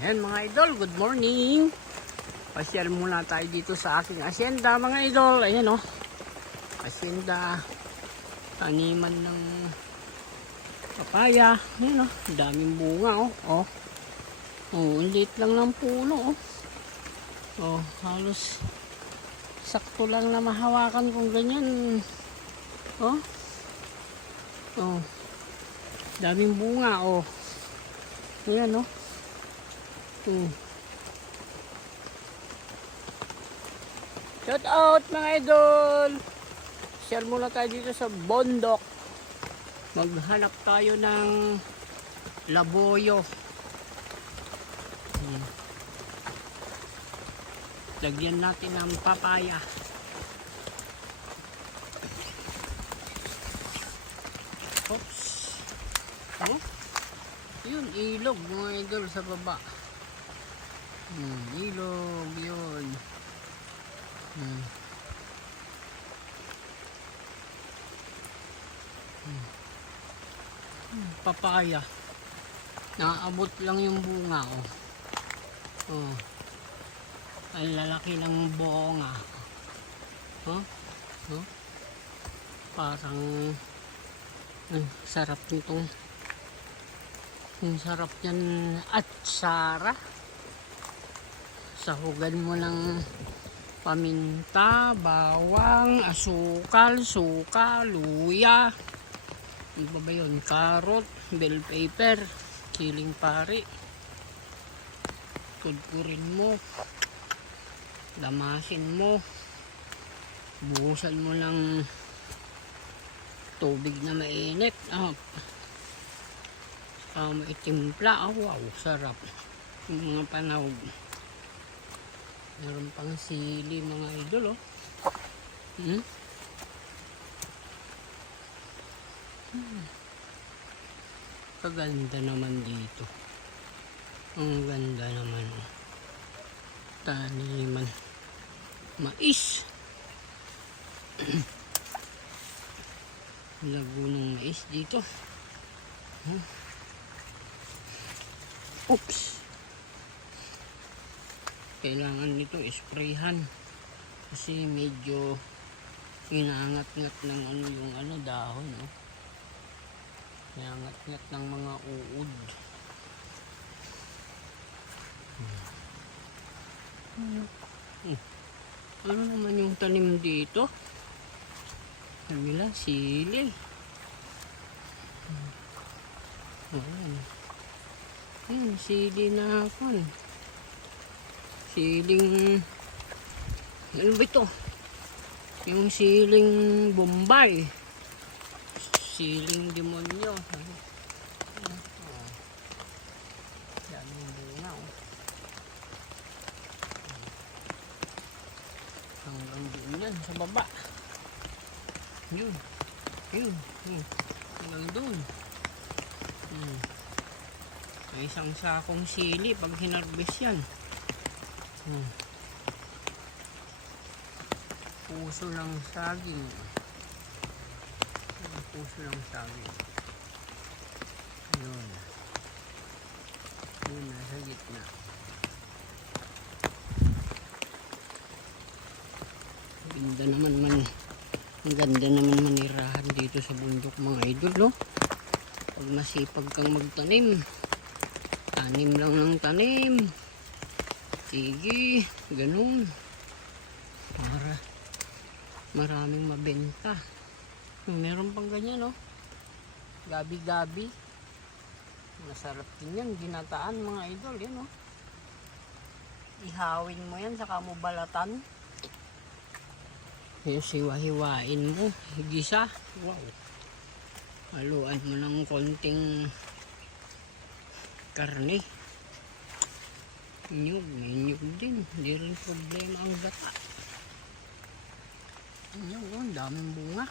Ayan mga idol, good morning. Pasyal muna tayo dito sa aking asyenda mga idol. Ayan o. Oh. Asyenda. Taniman ng papaya. Ayan o. Oh. Daming bunga o. Oh. Oh. oh, liit lang ng puno o. Oh. oh, halos sakto lang na mahawakan kung ganyan. Oh. Oh. Daming bunga oh. Ayan oh. Hmm. Shout out mga idol! Share muna tayo dito sa Bondok. Maghanap tayo ng laboyo. Hmm. Lagyan natin ng papaya. Oops. Oh? Yun, ilog mga idol sa baba. Hmm, ilog yun. Hmm. Hmm. Hmm, Papaya. Naaabot lang yung bunga oh. Oh. Ang lalaki ng bonga. Oh? Oh? Parang ang sarap nitong ang sarap yan at sara sahugan mo ng paminta, bawang, asukal, suka, luya. Ano ba yun? carrot, bell pepper siling pari. Kudkurin mo. Lamasin mo. Buhusan mo ng tubig na mainit. Ah, mo itimpla. Ah, wow sarap. Yung mga panahog meron pang sili mga idol oh hmm? Hmm. kaganda naman dito ang ganda naman oh. taniman mais lago ng mais dito huh? oops kailangan nito isprayhan kasi medyo inaangat-ngat ng ano yung ano dahon no inaangat-ngat ng mga uod hmm. Hmm. ano naman yung tanim dito kanila sili hmm. Ayan. Ayan, sili na ako. Siling... Ano ba ito? Yung siling bombay. Siling demonyo. Daming bunga. Hanggang doon yan, sa baba. Yun. Yun. Yun. Hanggang doon. Hmm. May isang sakong sili pag hinarbis yan. Hmm. Puso ng saging. Puso ng saging. Yun. Yun, nasa gitna. Ganda naman man. Ang ganda naman manirahan dito sa bundok mga idol, no? Pag masipag kang magtanim, tanim lang ng tanim. Sige, ganun. Para maraming mabenta. Meron pang ganyan, no? Gabi-gabi. Masarap din yan. Ginataan, mga idol. Yan, no? Ihawin mo yan, saka mo balatan. Yung siwa-hiwain mo. Gisa. Wow. Haluan mo ng konting karne. Nyug, may din. Hindi rin problema ang gata. Nyug, oh, ang daming bunga.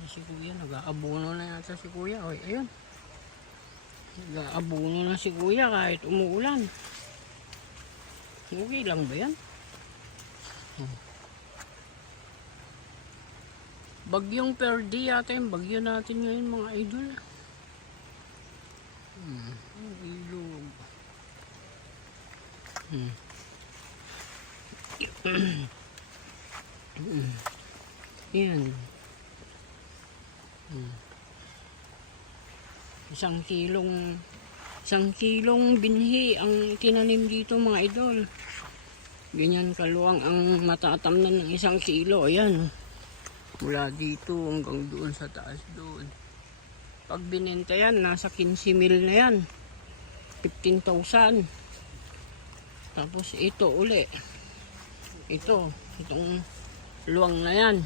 Ay, Si kuya, nag-aabuno na yata si kuya. Oy, ayun. Nag-aabuno na si kuya kahit umuulan. Okay lang ba yan? Hmm. Bagyong Perdi yata yung bagyo natin ngayon mga idol. Hmm. Ilog. Hmm. Hmm. Yan. Hmm. Isang kilong isang kilong binhi ang tinanim dito mga idol. Ganyan kaluwang ang matatamnan ng isang kilo. Ayan. Mula dito hanggang doon sa taas doon. Pag binenta yan, nasa 15 mil na yan. 15,000. Tapos ito uli. Ito, itong luwang na yan.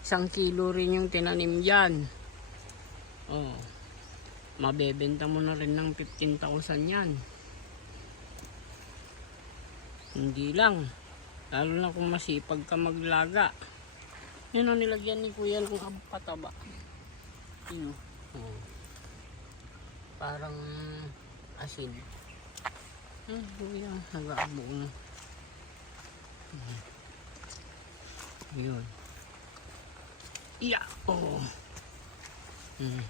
Isang kilo rin yung tinanim dyan. Oh. Mabebenta mo na rin ng 15,000 yan. Hindi lang. Lalo na kung masipag ka maglaga. Yan ang nilagyan ni Kuya ng ab- pataba. Yun o. Oh. Parang asin. Hmm, Kuya, nag-aabo na. Hmm. Yun. Iya! Oh. Hmm.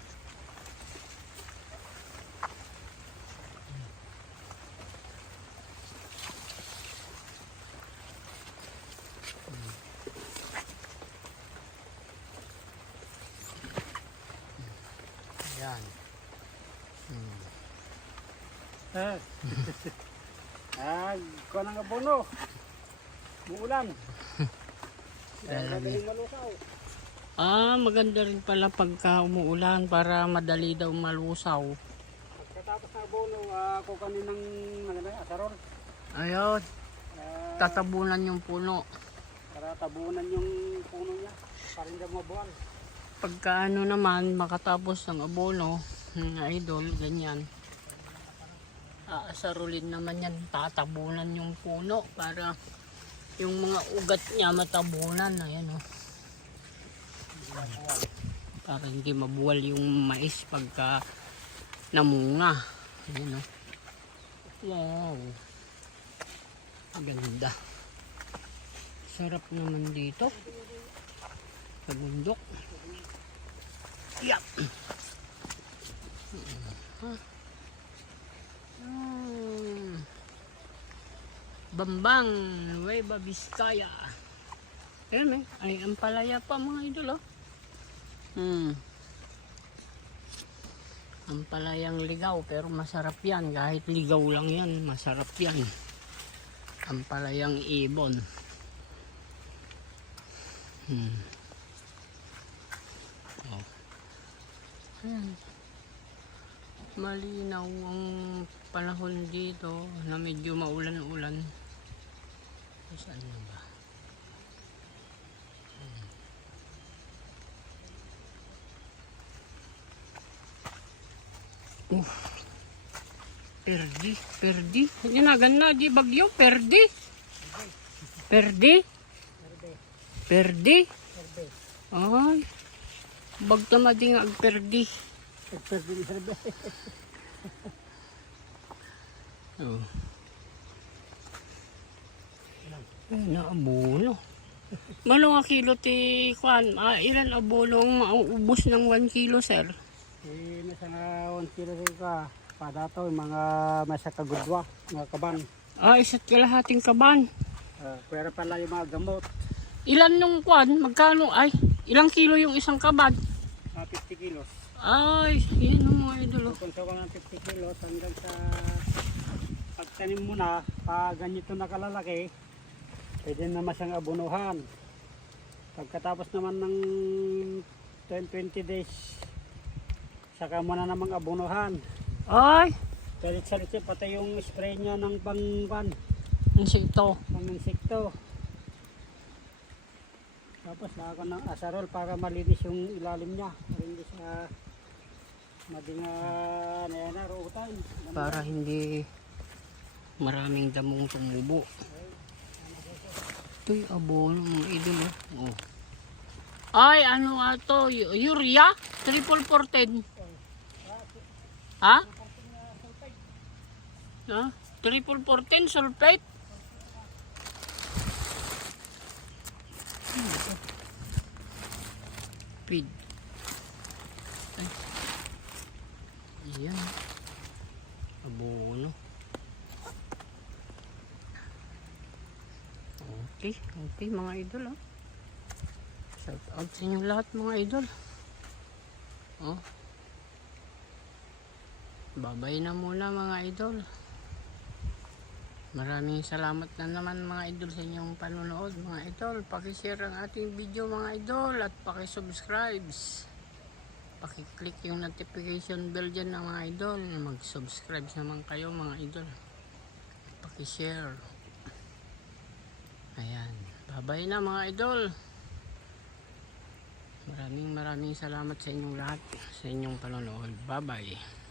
Yan. Hmm. Ah. ko nang abono. Muulan. Kaya madaling malusaw. Ah, maganda rin pala pagka umuulan para madali daw malusaw. Pagkatapos na abono, ah, ako kaninang ano asarol. Ayun, Ah, tatabunan yung puno. para tabunan yung puno niya. Para hindi mabuwal. Pagka ano naman, makatapos ng abono, ng idol, ganyan. Aasarulin naman yan, tatabunan yung puno para yung mga ugat niya matabunan. Ayan o. Para hindi mabuwal yung mais pagka namunga. Ayan o. Wow. Ganda. Sarap naman dito. Sa bundok. Yap. Hmm. Bambang, Nueva Vizcaya. Ayan eh, ay ang palaya pa mga idol oh. Hmm. Ang palayang ligaw pero masarap yan. Kahit ligaw lang yan, masarap yan. Ang palayang ibon. Hmm. Oh. Ayan. Malinaw ang panahon dito na medyo maulan-ulan. Saan na ba? Hmm. Uh. Perdi, perdi. Ginagan na di bagyo, perdi. Perdi. Perdi. Ay. Bagtama di nga ag perdi. Ni Herbe. Oh. Ay, na abono. Malo nga kilo ti kwan, ah, ilan abono ang mauubos ng 1 kilo, sir? Eh, nasa nga 1 kilo rin ka. Pada to, yung mga masa kagudwa, mga kaban. Ah, isa't kalahating kaban. Uh, pwera pala yung mga gamot. Ilan nung kwan? Magkano? Ay, ilang kilo yung isang kaban? Mga 50 kilos. Ay, yun ang mga idolo. Kung ka ng 50 kilos hanggang sa pagtanim mo na, pag ganito na kalalaki, pwede naman siyang abunuhan. Pagkatapos naman ng 10-20 days, saka mo na namang abunuhan. Ay, Salit-salit siya, pati yung spray niya ng pang, pang, insekto. pang insekto. Tapos lako ng asarol para malinis yung ilalim niya. Para hindi siya maging uh. Para hindi maraming damong tumubo. Ito'y abono mga idolo. Oh. Ay, ano nga to? U- Urea? Triple 410. Ha? Ha? Triple 410 sulfate? Feed. Ayan. Abono. Okay, okay mga idol oh. Shout out sa inyo lahat mga idol. Oh. Babay na muna mga idol. Maraming salamat na naman mga idol sa inyong panonood mga idol. Pakishare ang ating video mga idol at pakisubscribe. Pakiclick yung notification bell dyan ng mga idol. Mag-subscribe naman kayo mga idol. Pakishare. Ayan. Babay na mga idol. Maraming maraming salamat sa inyong lahat sa inyong panonood. Bye bye.